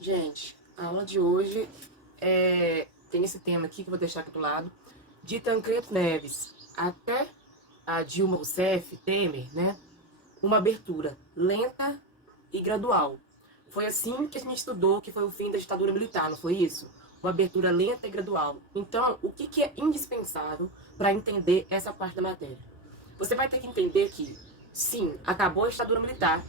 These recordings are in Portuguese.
Gente, a aula de hoje tem esse tema aqui que eu vou deixar aqui do lado, de Tancredo Neves até a Dilma Rousseff, Temer, né? Uma abertura lenta e gradual. Foi assim que a gente estudou que foi o fim da ditadura militar, não foi isso? Uma abertura lenta e gradual. Então, o que é indispensável para entender essa parte da matéria? Você vai ter que entender que, sim, acabou a ditadura militar,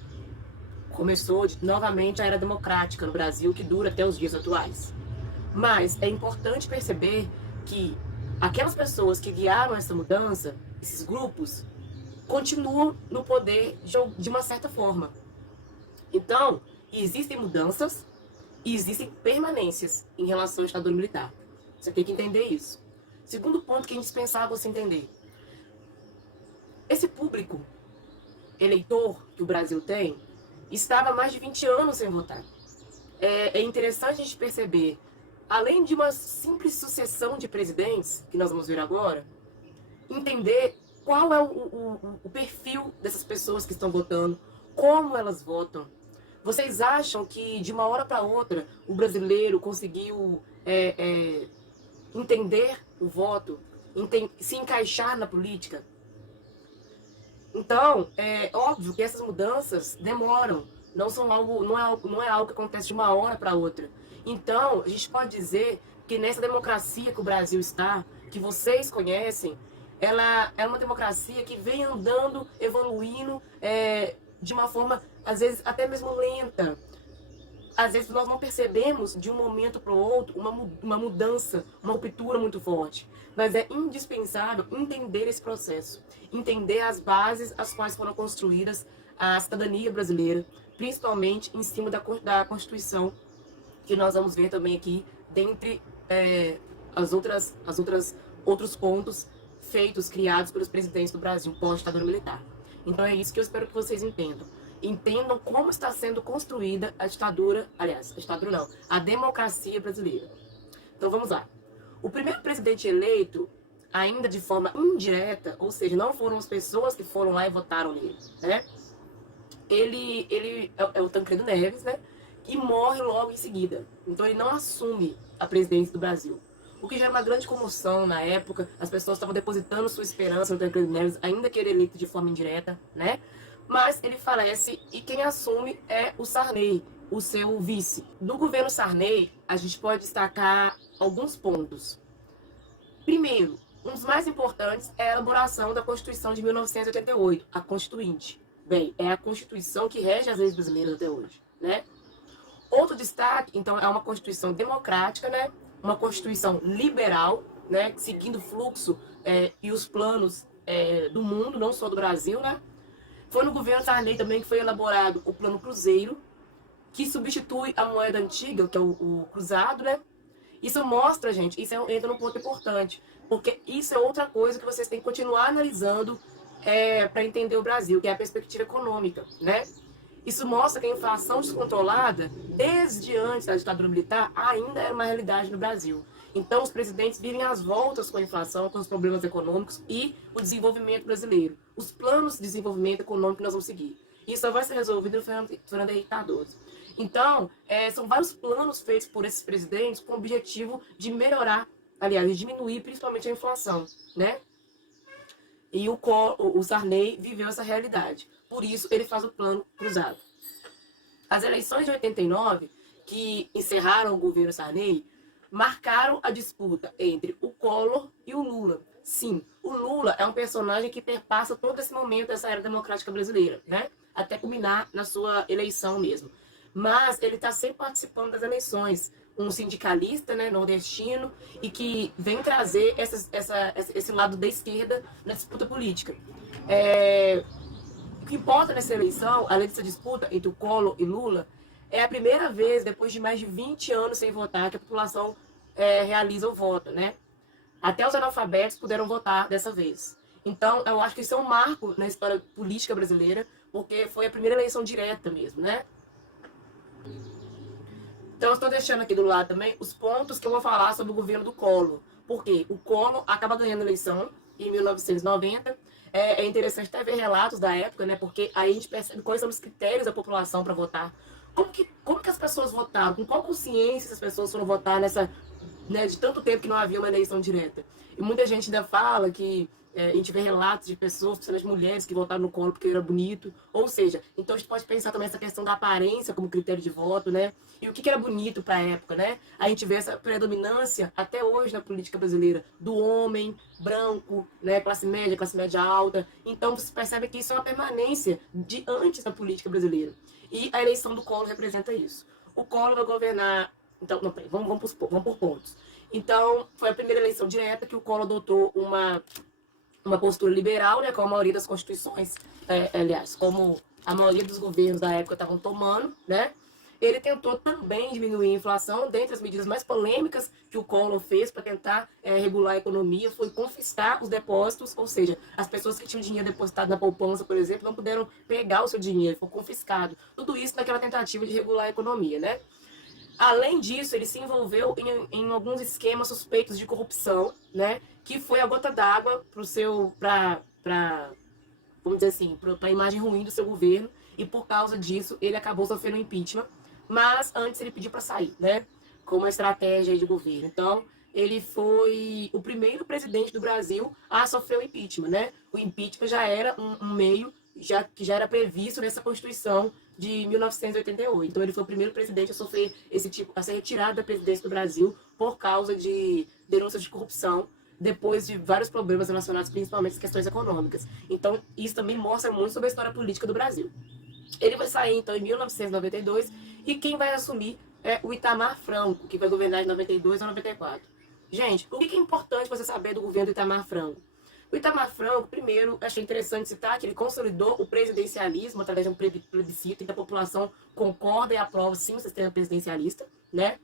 começou novamente a era democrática no Brasil, que dura até os dias atuais. Mas é importante perceber que aquelas pessoas que guiaram essa mudança, esses grupos, continuam no poder de uma certa forma. Então, existem mudanças e existem permanências em relação ao ditadura militar. Você tem que entender isso. Segundo ponto que é indispensável você entender. Esse público eleitor que o Brasil tem estava há mais de 20 anos sem votar. É interessante a gente perceber, além de uma simples sucessão de presidentes, que nós vamos ver agora, entender qual é o perfil dessas pessoas que estão votando, como elas votam. Vocês acham que de uma hora para outra o brasileiro conseguiu entender o voto, se encaixar na política? Então, é óbvio que essas mudanças demoram, não é algo que acontece de uma hora para outra. Então, a gente pode dizer que nessa democracia que o Brasil está, que vocês conhecem, ela é uma democracia que vem andando, evoluindo de uma forma, às vezes, até mesmo lenta. Às vezes nós não percebemos de um momento para o outro uma mudança, uma ruptura muito forte. Mas é indispensável entender esse processo, entender as bases as quais foram construídas a cidadania brasileira, principalmente em cima da Constituição, que nós vamos ver também aqui, dentre outros pontos feitos, criados pelos presidentes do Brasil pós-ditadura militar. Então é isso que eu espero que vocês entendam. Entendam como está sendo construída a ditadura, aliás, a ditadura não, a democracia brasileira. Então vamos lá. O primeiro presidente eleito, ainda de forma indireta, ou seja, não foram as pessoas que foram lá e votaram nele, né? Ele é o Tancredo Neves, né? E morre logo em seguida. Então ele não assume a presidência do Brasil. O que gera uma grande comoção na época, as pessoas estavam depositando sua esperança no Tancredo Neves, ainda que ele eleito de forma indireta, né? Mas ele falece e quem assume é o Sarney, o seu vice. Do governo Sarney, a gente pode destacar alguns pontos. Primeiro, um dos mais importantes é a elaboração da Constituição de 1988, a Constituinte. Bem, é a Constituição que rege as leis brasileiras até hoje, né? Outro destaque, então, é uma Constituição democrática, né? Uma Constituição liberal, né? Seguindo o fluxo e os planos do mundo, não só do Brasil, né? Foi no governo Sarney também que foi elaborado o Plano Cruzeiro, que substitui a moeda antiga, que é o cruzado, né? Isso mostra, gente, entra num ponto importante, porque isso é outra coisa que vocês têm que continuar analisando para entender o Brasil, que é a perspectiva econômica, né? Isso mostra que a inflação descontrolada, desde antes da ditadura militar, ainda é uma realidade no Brasil. Então, os presidentes vivem às voltas com a inflação, com os problemas econômicos e o desenvolvimento brasileiro. Os planos de desenvolvimento econômico que nós vamos seguir. Isso só vai ser resolvido no Fernando Henrique Cardoso. Então, são vários planos feitos por esses presidentes com o objetivo de melhorar, aliás, de diminuir principalmente a inflação, né? E o Sarney viveu essa realidade. Por isso, ele faz o plano cruzado. As eleições de 89, que encerraram o governo Sarney, marcaram a disputa entre o Collor e o Lula. Sim, o Lula é um personagem que perpassa todo esse momento dessa era democrática brasileira, né? Até culminar na sua eleição mesmo. Mas ele está sempre participando das eleições. Um sindicalista, né, nordestino, e que vem trazer esse lado da esquerda na disputa política. O que importa nessa eleição, além dessa disputa entre o Collor e Lula, é a primeira vez, depois de mais de 20 anos sem votar, que a população realiza o voto, né? Até os analfabetos puderam votar dessa vez. Então, eu acho que isso é um marco na história política brasileira, porque foi a primeira eleição direta mesmo, né? Então, eu estou deixando aqui do lado também os pontos que eu vou falar sobre o governo do Collor. Porque o Collor acaba ganhando a eleição em 1990. É interessante até ver relatos da época, né? Porque aí a gente percebe quais são os critérios da população para votar. Como que as pessoas votaram? Com qual consciência as pessoas foram votar nessa, né, de tanto tempo que não havia uma eleição direta? E muita gente ainda fala que a gente vê relatos de pessoas, principalmente mulheres, que votaram no Collor porque era bonito. Ou seja, então a gente pode pensar também essa questão da aparência como critério de voto, né? E o que era bonito para a época, né? A gente vê essa predominância até hoje na política brasileira do homem branco, né? Classe média alta. Então você percebe que isso é uma permanência de antes da política brasileira. E a eleição do Collor representa isso. O Collor vai governar. Então, não, peraí, vamos por pontos. Então, foi a primeira eleição direta que o Collor adotou uma postura liberal, né, como a maioria das constituições, aliás, como a maioria dos governos da época estavam tomando, né? Ele tentou também diminuir a inflação. Dentre as medidas mais polêmicas que o Collor fez para tentar regular a economia foi confiscar os depósitos, ou seja, as pessoas que tinham dinheiro depositado na poupança, por exemplo, não puderam pegar o seu dinheiro, foi confiscado. Tudo isso naquela tentativa de regular a economia, né? Além disso, ele se envolveu em alguns esquemas suspeitos de corrupção, né? Que foi a gota d'água vamos dizer assim, para a imagem ruim do seu governo. E por causa disso, ele acabou sofrendo impeachment. Mas antes ele pediu para sair, né? Como uma estratégia de governo. Então, ele foi o primeiro presidente do Brasil a sofrer o impeachment, né? O impeachment já era um meio que já era previsto nessa Constituição de 1988. Então ele foi o primeiro presidente a sofrer a ser retirado da presidência do Brasil por causa de denúncias de corrupção, depois de vários problemas relacionados principalmente às questões econômicas. Então isso também mostra muito sobre a história política do Brasil. Ele vai sair então em 1992 e quem vai assumir é o Itamar Franco, que vai governar de 92 a 94. Gente, o que é importante você saber do governo do Itamar Franco? O Itamar Franco, primeiro, achei interessante citar que ele consolidou o presidencialismo através de um plebiscito em que a população concorda e aprova sim o sistema presidencialista, né?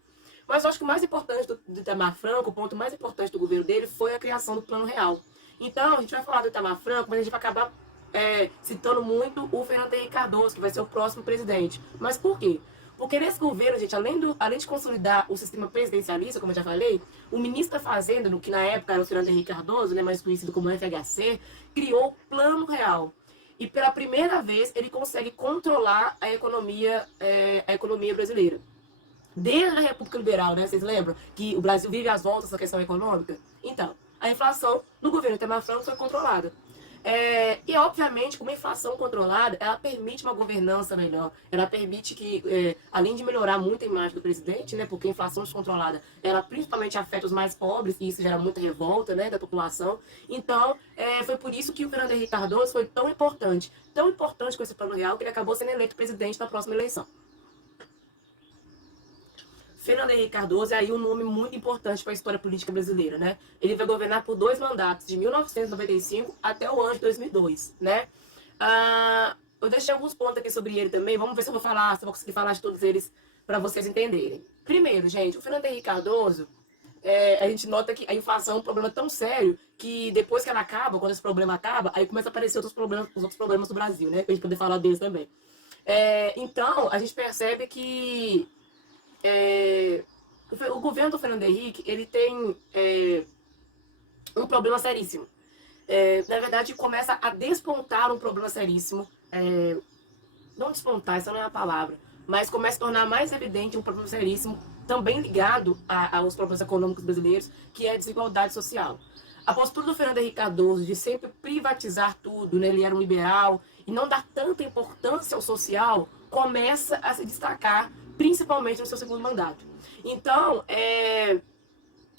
Mas eu acho que o mais importante do Itamar Franco, o ponto mais importante do governo dele foi a criação do Plano Real. Então, a gente vai falar do Itamar Franco, mas a gente vai acabar citando muito o Fernando Henrique Cardoso, que vai ser o próximo presidente. Mas por quê? Porque nesse governo, gente, além de consolidar o sistema presidencialista, como eu já falei, o ministro da Fazenda, que na época era o Fernando Henrique Cardoso, né, mais conhecido como FHC, criou o Plano Real. E pela primeira vez ele consegue controlar a economia brasileira. Desde a República Liberal, né, vocês lembram? Que o Brasil vive às voltas nessa questão econômica? Então, a inflação no governo Itamar Franco foi controlada. E, obviamente, uma inflação controlada, ela permite uma governança melhor. Ela permite que, além de melhorar muito a imagem do presidente, né, porque a inflação descontrolada, ela principalmente afeta os mais pobres, e isso gera muita revolta, né, da população. Então, foi por isso que o Fernando Henrique Cardoso foi tão importante com esse Plano Real, que ele acabou sendo eleito presidente na próxima eleição. Fernando Henrique Cardoso é aí um nome muito importante para a história política brasileira, né? Ele vai governar por 2 mandatos, de 1995 até o ano de 2002, né? Eu deixei alguns pontos aqui sobre ele também, vamos ver se eu vou conseguir falar de todos eles para vocês entenderem. Primeiro, gente, o Fernando Henrique Cardoso, a gente nota que a inflação é um problema tão sério que depois que ela acaba, quando esse problema acaba, aí começa a aparecer os outros problemas do Brasil, né? Pra gente poder falar deles também. Então, a gente percebe que o governo do Fernando Henrique, ele tem um problema seríssimo. Na verdade, começa a despontar um problema seríssimo. Não despontar, essa não é a palavra, mas começa a tornar mais evidente um problema seríssimo, também ligado aos problemas econômicos brasileiros, que é a desigualdade social. A postura do Fernando Henrique Cardoso de sempre privatizar tudo, né? Ele era um liberal, e não dar tanta importância ao social, começa a se destacar, principalmente no seu segundo mandato. Então,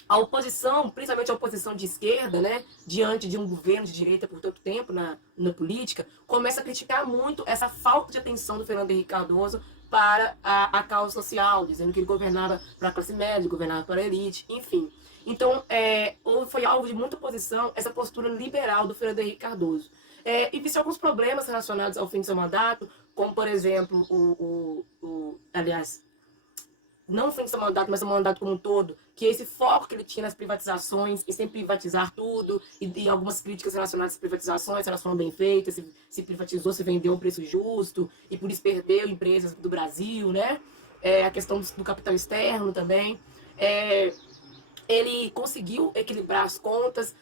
a oposição, principalmente a oposição de esquerda, né, diante de um governo de direita por tanto tempo na política, começa a criticar muito essa falta de atenção do Fernando Henrique Cardoso para a causa social, dizendo que ele governava para a classe média, governava para a elite, enfim. Então, foi alvo de muita oposição essa postura liberal do Fernando Henrique Cardoso. E visse alguns problemas relacionados ao fim do seu mandato, como, por exemplo, aliás, não o fim do seu mandato, mas o mandato como um todo, que esse foco que ele tinha nas privatizações, e sem privatizar tudo, e algumas críticas relacionadas às privatizações, se elas foram bem feitas, se privatizou, se vendeu a um preço justo, e por isso perdeu empresas do Brasil, né? A questão do capital externo também. Ele conseguiu equilibrar as contas.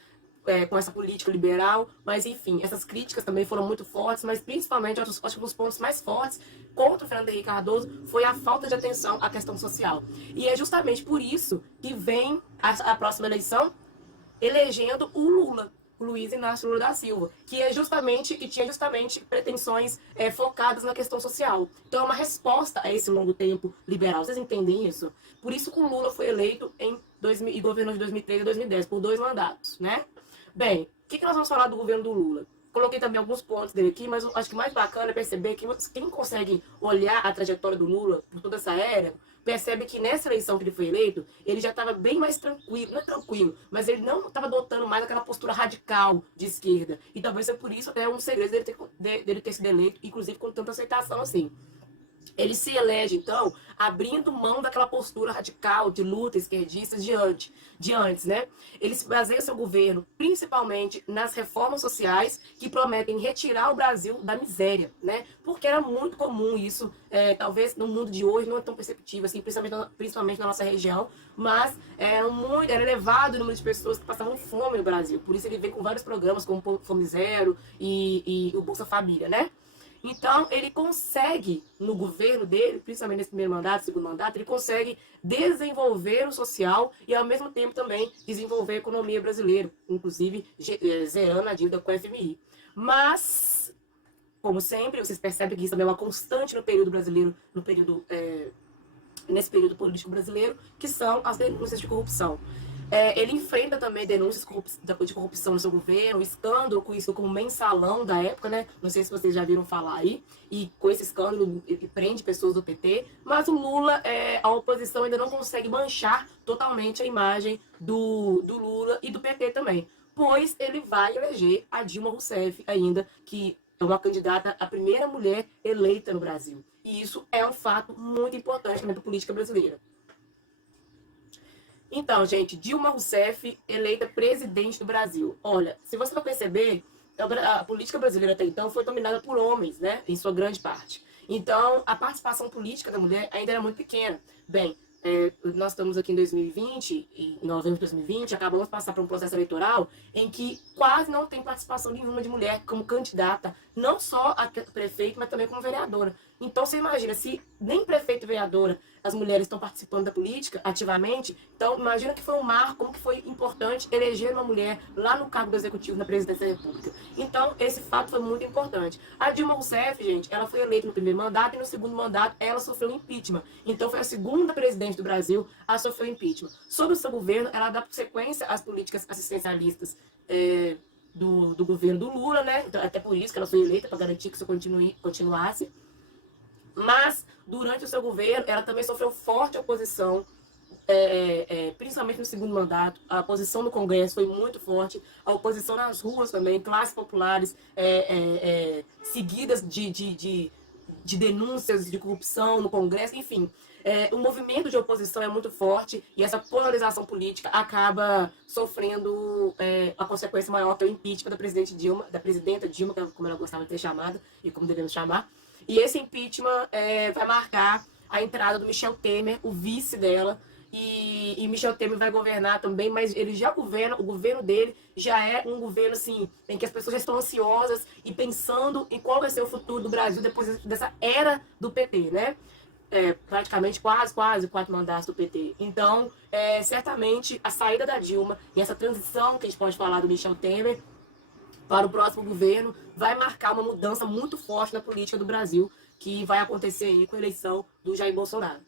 com essa política liberal, mas enfim, essas críticas também foram muito fortes, mas principalmente, acho que os pontos mais fortes contra o Fernando Henrique Cardoso foi a falta de atenção à questão social. E é justamente por isso que vem a próxima eleição elegendo o Lula, o Luiz Inácio Lula da Silva, que tinha justamente pretensões focadas na questão social. Então é uma resposta a esse longo tempo liberal. Vocês entendem isso? Por isso que o Lula foi eleito e governou de 2003 a 2010, por 2 mandatos, né? Bem, o que nós vamos falar do governo do Lula? Coloquei também alguns pontos dele aqui, mas eu acho que o mais bacana é perceber que quem consegue olhar a trajetória do Lula por toda essa era, percebe que nessa eleição que ele foi eleito, ele já estava bem mais tranquilo, não é tranquilo, mas ele não estava adotando mais aquela postura radical de esquerda. E talvez seja por isso até um segredo dele ter sido eleito, inclusive com tanta aceitação assim. Ele se elege, então, abrindo mão daquela postura radical de luta esquerdista de antes, né? Ele se baseia seu governo principalmente nas reformas sociais que prometem retirar o Brasil da miséria, né? Porque era muito comum isso, talvez no mundo de hoje não é tão perceptível, assim, principalmente na nossa região, mas era elevado o número de pessoas que passavam fome no Brasil. Por isso ele vem com vários programas como Fome Zero e o Bolsa Família, né? Então, ele consegue, no governo dele, principalmente nesse primeiro mandato, segundo mandato, ele consegue desenvolver o social e, ao mesmo tempo, também desenvolver a economia brasileira, inclusive zerando a dívida com o FMI. Mas, como sempre, vocês percebem que isso também é uma constante no período brasileiro, nesse período político brasileiro, que são as denúncias de corrupção. Ele enfrenta também denúncias de corrupção no seu governo, escândalo conhecido como mensalão da época, né? Não sei se vocês já viram falar aí. E com esse escândalo ele prende pessoas do PT. Mas o Lula, a oposição ainda não consegue manchar totalmente a imagem do Lula e do PT também. Pois ele vai eleger a Dilma Rousseff ainda, que é uma candidata, a primeira mulher eleita no Brasil. E isso é um fato muito importante também para a política brasileira. Então, gente, Dilma Rousseff eleita presidente do Brasil. Olha, se você for perceber, a política brasileira até então foi dominada por homens, né? Em sua grande parte. Então, a participação política da mulher ainda era muito pequena. Bem, nós estamos aqui em 2020, em novembro de 2020, acabamos de passar por um processo eleitoral em que quase não tem participação nenhuma de mulher como candidata, não só a prefeito, mas também como vereadora. Então, você imagina, se nem prefeito e vereadora as mulheres estão participando da política ativamente, então imagina que foi um marco, como que foi importante eleger uma mulher lá no cargo do executivo na presidência da República. Então, esse fato foi muito importante. A Dilma Rousseff, gente, ela foi eleita no primeiro mandato e no segundo mandato ela sofreu impeachment. Então, foi a segunda presidente do Brasil a sofrer impeachment. Sobre o seu governo, ela dá sequência às políticas assistencialistas do governo do Lula, né? Então, até por isso que ela foi eleita, para garantir que isso continuasse. Mas, durante o seu governo, ela também sofreu forte oposição, principalmente no segundo mandato. A oposição no Congresso foi muito forte, a oposição nas ruas também, classes populares seguidas de denúncias de corrupção no Congresso, enfim. O movimento de oposição é muito forte e essa polarização política acaba sofrendo a consequência maior, que é o impeachment da presidenta Dilma, como ela gostava de ser chamada e como devemos chamar. E esse impeachment vai marcar a entrada do Michel Temer, o vice dela, e Michel Temer vai governar também, mas ele já governa, o governo dele já é um governo assim, em que as pessoas já estão ansiosas e pensando em qual vai ser o futuro do Brasil depois dessa era do PT, né? Praticamente quase 4 mandatos do PT. Então, certamente, a saída da Dilma e essa transição que a gente pode falar do Michel Temer para o próximo governo vai marcar uma mudança muito forte na política do Brasil, que vai acontecer aí com a eleição do Jair Bolsonaro.